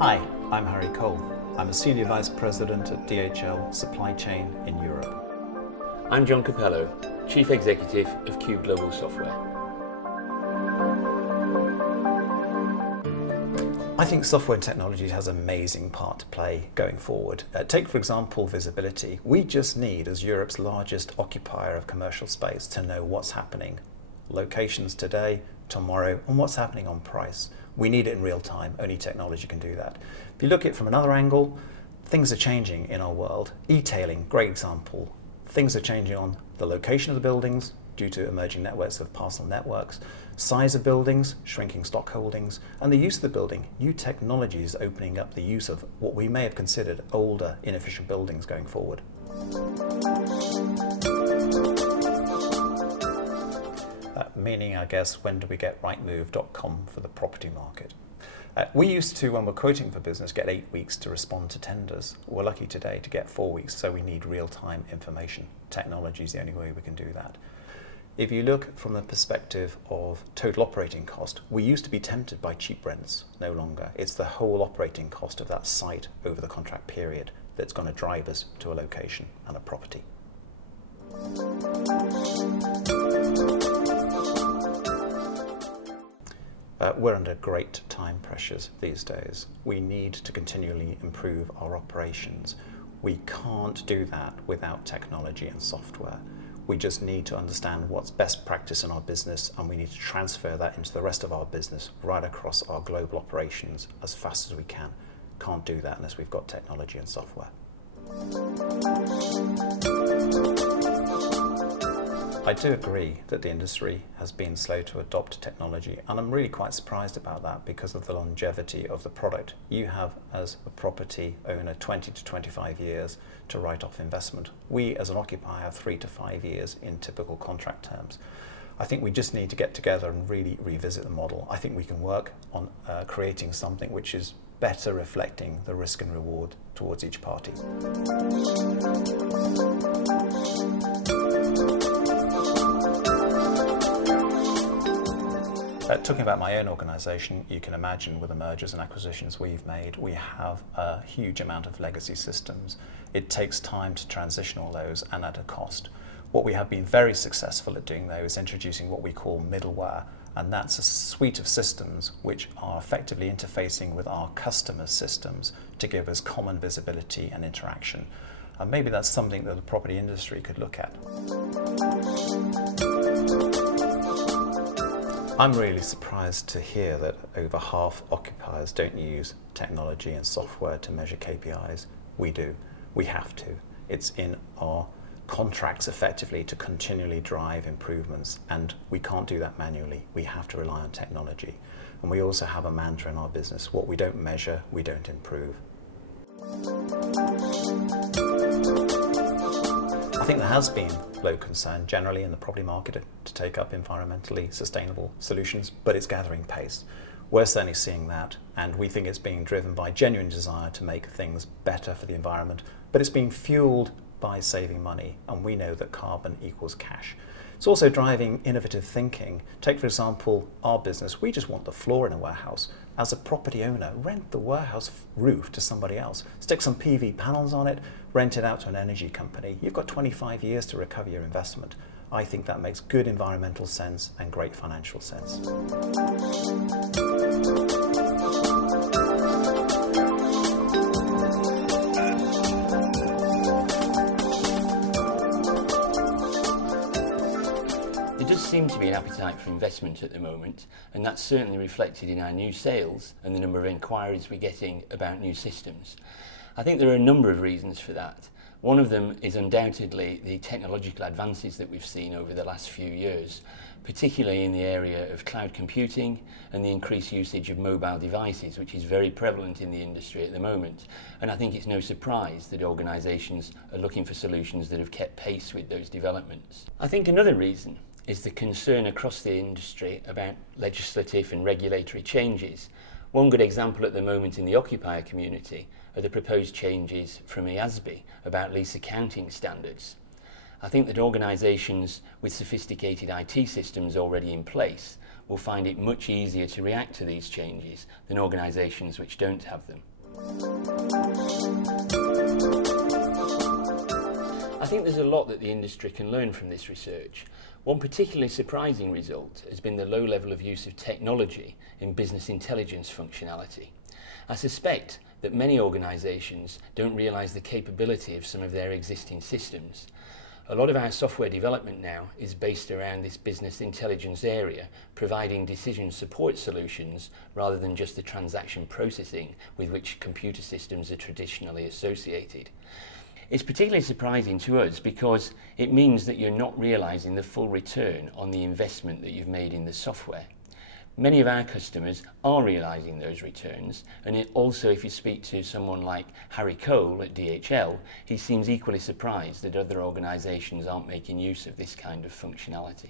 Hi, I'm Harry Cole. I'm a Senior Vice President at DHL Supply Chain in Europe. I'm John Capello, Chief Executive of Cube Global Software. I think software and technology has an amazing part to play going forward. Take, for example, visibility. We just need, as Europe's largest occupier of commercial space, to know what's happening. Locations today, tomorrow, and what's happening on price. We need it in real time. Only technology can do that. If you look at it from another angle, things are changing in our world. E-tailing, great example. Things are changing on the location of the buildings due to emerging networks of parcel networks, size of buildings, shrinking stock holdings, and the use of the building. New technologies opening up the use of what we may have considered older, inefficient buildings going forward. Meaning, I guess, when do we get rightmove.com for the property market? We used to, when we're quoting for business, get 8 weeks to respond to tenders. We're lucky today to get 4 weeks, so we need real-time information. Technology is the only way we can do that. If you look from the perspective of total operating cost, we used to be tempted by cheap rents, no longer. It's the whole operating cost of that site over the contract period that's going to drive us to a location and a property. We're under great time pressures these days. We need to continually improve our operations. We can't do that without technology and software. We just need to understand what's best practice in our business, and we need to transfer that into the rest of our business right across our global operations as fast as we can. Can't do that unless we've got technology and software. I do agree that the industry has been slow to adopt technology, and I'm really quite surprised about that because of the longevity of the product. You have, as a property owner, 20 to 25 years to write off investment. We, as an occupier, have 3 to 5 years in typical contract terms. I think we just need to get together and really revisit the model. I think we can work on creating something which is better reflecting the risk and reward towards each party. Talking about my own organisation, you can imagine with the mergers and acquisitions we've made, we have a huge amount of legacy systems. It takes time to transition all those and at a cost. What we have been very successful at doing though is introducing what we call middleware, and that's a suite of systems which are effectively interfacing with our customers' systems to give us common visibility and interaction. And maybe that's something that the property industry could look at. I'm really surprised to hear that over half occupiers don't use technology and software to measure KPIs. We do. We have to. It's in our contracts effectively to continually drive improvements, and we can't do that manually. We have to rely on technology. And we also have a mantra in our business: what we don't measure, we don't improve. I think there has been low concern generally in the property market to take up environmentally sustainable solutions, but it's gathering pace. We're certainly seeing that, and we think it's being driven by genuine desire to make things better for the environment, but it's being fueled by saving money, and we know that carbon equals cash. It's also driving innovative thinking. Take, for example, our business. We just want the floor in a warehouse. As a property owner, rent the warehouse roof to somebody else. Stick some PV panels on it, rent it out to an energy company. You've got 25 years to recover your investment. I think that makes good environmental sense and great financial sense. There does seem to be an appetite for investment at the moment, and that's certainly reflected in our new sales and the number of inquiries we're getting about new systems. I think there are a number of reasons for that. One of them is undoubtedly the technological advances that we've seen over the last few years, particularly in the area of cloud computing and the increased usage of mobile devices, which is very prevalent in the industry at the moment. And I think it's no surprise that organisations are looking for solutions that have kept pace with those developments. I think another reason is the concern across the industry about legislative and regulatory changes. One good example at the moment in the occupier community are the proposed changes from IASB about lease accounting standards. I think that organisations with sophisticated IT systems already in place will find it much easier to react to these changes than organisations which don't have them. I think there's a lot that the industry can learn from this research. One particularly surprising result has been the low level of use of technology in business intelligence functionality. I suspect that many organisations don't realise the capability of some of their existing systems. A lot of our software development now is based around this business intelligence area, providing decision support solutions rather than just the transaction processing with which computer systems are traditionally associated. It's particularly surprising to us because it means that you're not realising the full return on the investment that you've made in the software. Many of our customers are realising those returns, and also if you speak to someone like Harry Cole at DHL, he seems equally surprised that other organisations aren't making use of this kind of functionality.